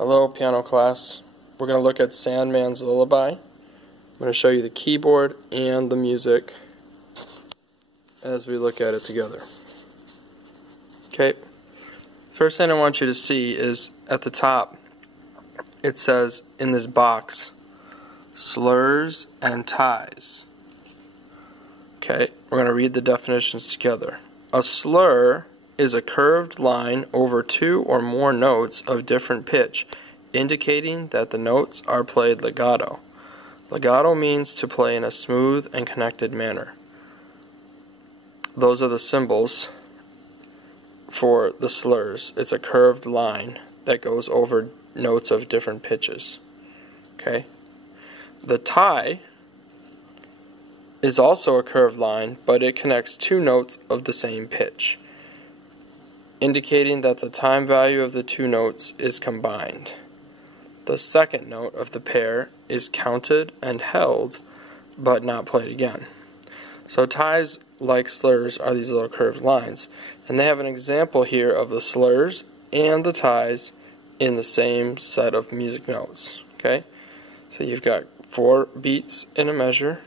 Hello, piano class. We're going to look at Sandman's Lullaby. I'm going to show you the keyboard and the music as we look at it together. Okay, first thing I want you to see is at the top it says in this box, slurs and ties. Okay, we're going to read the definitions together. A slur is a curved line over two or more notes of different pitch, indicating that the notes are played legato. Legato means to play in a smooth and connected manner. Those are the symbols for the slurs. It's a curved line that goes over notes of different pitches. Okay. The tie is also a curved line, but it connects two notes of the same pitch, indicating that the time value of the two notes is combined. The second note of the pair is counted and held, but not played again. So ties, like slurs, are these little curved lines, and they have an example here of the slurs and the ties in the same set of music notes. Okay, so you've got 4 beats in a measure.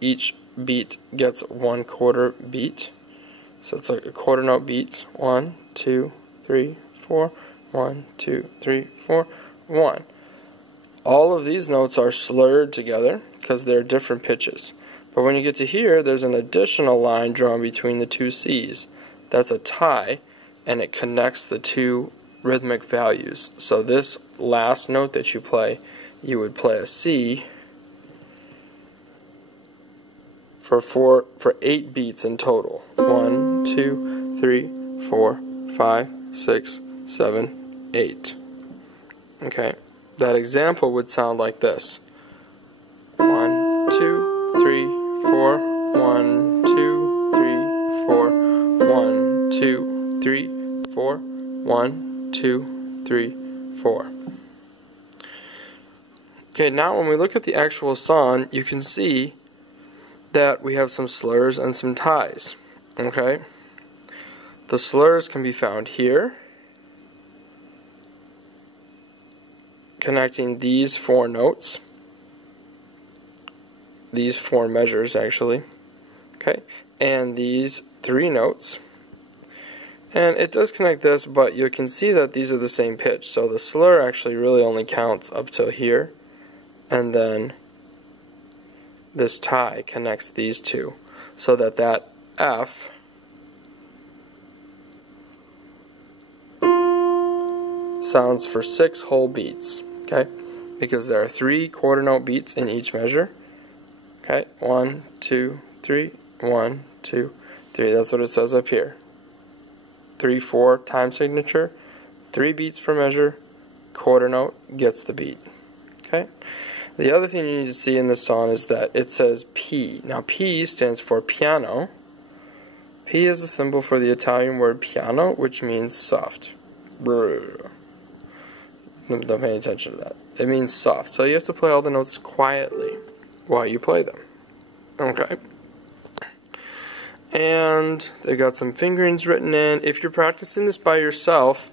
Each beat gets 1/4 beat. So it's like a quarter note beats. 1, 2, 3, 4. 1, 2, 3, 4. 1. All of these notes are slurred together because they're different pitches. But when you get to here, there's an additional line drawn between the two C's. That's a tie, and it connects the two rhythmic values. So this last note that you play, you would play a C for 8 beats in total. 1, 2, 3, 4, 5, 6, 7, 8. Okay, that example would sound like this. 1, 2, 3, 4. 1, 2, 3, 4. 1, 2, 3, 4. 1, 2, 3, 4. Okay, now when we look at the actual song, you can see that we have some slurs and some ties. Okay, the slurs can be found here, connecting these 4 notes, these 4 measures actually, okay, and these 3 notes, and it does connect this, but you can see that these are the same pitch, so the slur actually really only counts up till here, and then this tie connects these two, so that that F sounds for 6 whole beats, okay? Because there are 3 quarter note beats in each measure. Okay, 1, 2, 3, 1, 2, 3. That's what it says up here. 3, 4 time signature, 3 beats per measure, quarter note gets the beat. Okay? The other thing you need to see in this song is that it says P. Now P stands for piano. P is a symbol for the Italian word piano, which means soft. Brr. Don't pay attention to that. It means soft. So you have to play all the notes quietly while you play them. Okay. And they got some fingerings written in. If you're practicing this by yourself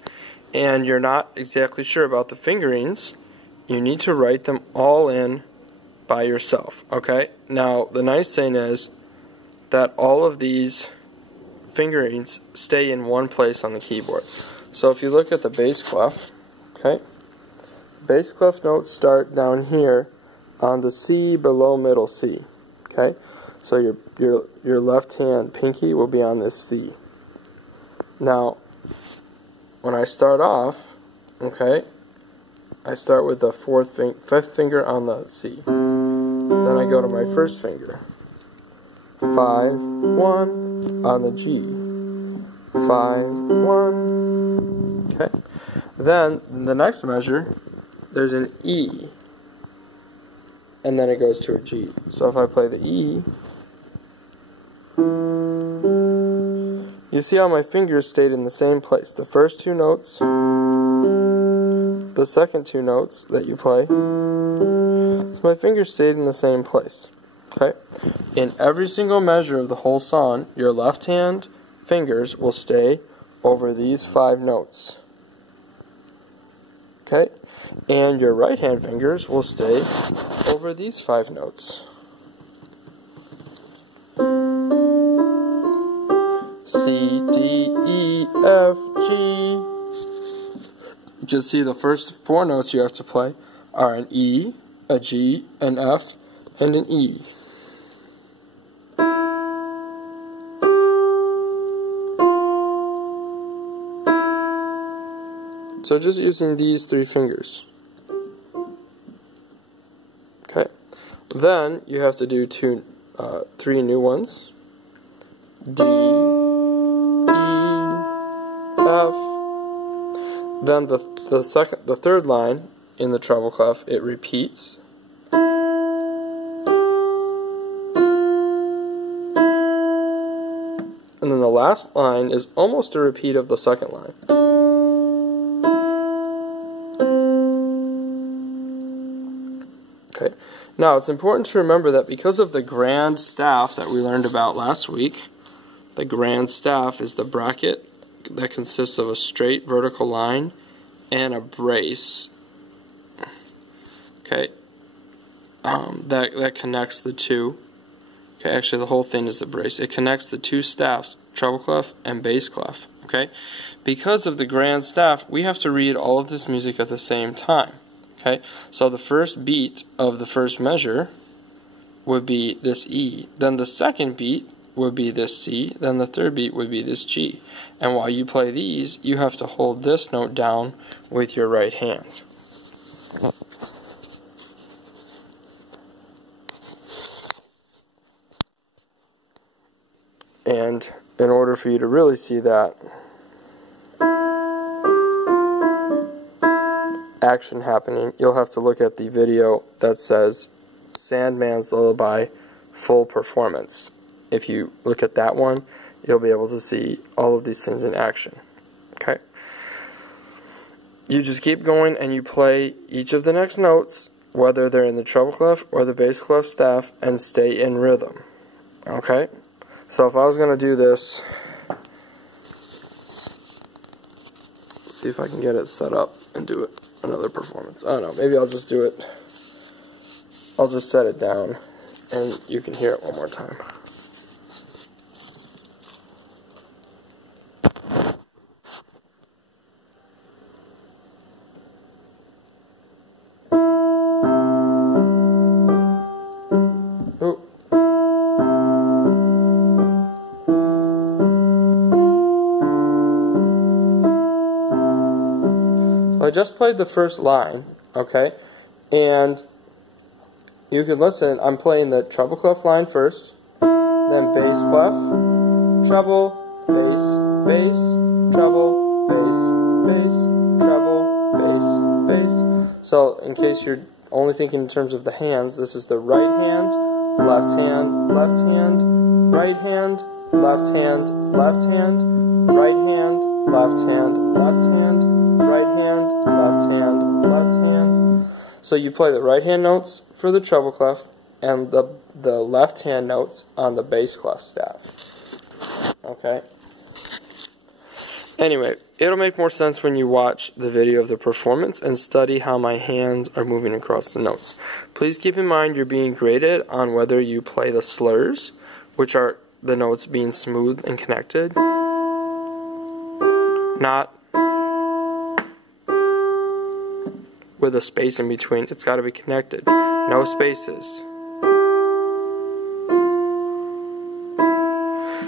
and you're not exactly sure about the fingerings, you need to write them all in by yourself. Okay? Now, the nice thing is that all of these fingerings stay in one place on the keyboard. So if you look at the bass clef, okay, bass clef notes start down here on the C below middle C. Okay? So your left hand pinky will be on this C. Now, when I start off, okay, I start with the 5th finger on the C. Then I go to my 1st finger. 5, 1 on the G. 5, 1. Okay. Then the next measure, there's an E, and then it goes to a G. So if I play the E, you see how my fingers stayed in the same place. The first 2 notes, the second 2 notes that you play, so my fingers stayed in the same place. Okay? In every single measure of the whole song, your left hand fingers will stay over these 5 notes. Okay, and your right hand fingers will stay over these 5 notes. C, D, E, F, G. You can see the first 4 notes you have to play are an E, a G, an F, and an E. So just using these 3 fingers. Okay. Then you have to do 3 new ones. D, E, F. Then the third line in the treble clef, it repeats. And then the last line is almost a repeat of the second line. Okay. Now it's important to remember that because of the grand staff that we learned about last week, the grand staff is the bracket that consists of a straight vertical line and a brace. Okay. That connects the two. Okay, actually the whole thing is the brace. It connects the 2 staffs, treble clef and bass clef. Okay? Because of the grand staff, we have to read all of this music at the same time. Okay? So the first beat of the first measure would be this E. Then the second beat would be this C. Then the third beat would be this G. And while you play these, you have to hold this note down with your right hand. And in order for you to really see that action happening, you'll have to look at the video that says Sandman's Lullaby full performance. If you look at that one, you'll be able to see all of these things in action. Okay? You just keep going and you play each of the next notes, whether they're in the treble clef or the bass clef staff, and stay in rhythm. Okay? So if I was going to do this, see if I can get it set up and do it another performance. I don't know, maybe I'll just do it, I'll just set it down and you can hear it one more time. I just played the first line, okay, and you can listen. I'm playing the treble clef line first, then bass clef, treble, bass, bass, treble, bass, bass, treble, bass, bass. So in case you're only thinking in terms of the hands, this is the right hand, left hand, left hand, right hand, left hand, left hand, right hand, left hand, left hand, right hand, left hand, left hand. So you play the right hand notes for the treble clef and the left hand notes on the bass clef staff. Okay? Anyway, it'll make more sense when you watch the video of the performance and study how my hands are moving across the notes. Please keep in mind you're being graded on whether you play the slurs, which are the notes being smooth and connected, not with a space in between. It's got to be connected. No spaces.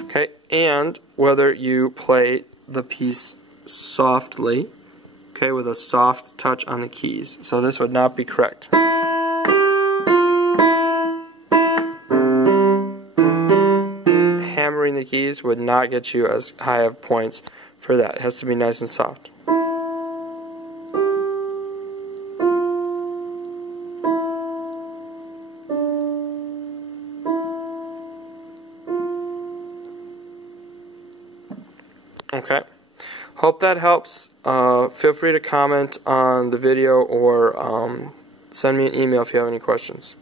Okay, and whether you play the piece softly, okay, with a soft touch on the keys. So this would not be correct. Hammering the keys would not get you as high of points for that. It has to be nice and soft. Okay, hope that helps. Feel free to comment on the video or send me an email if you have any questions.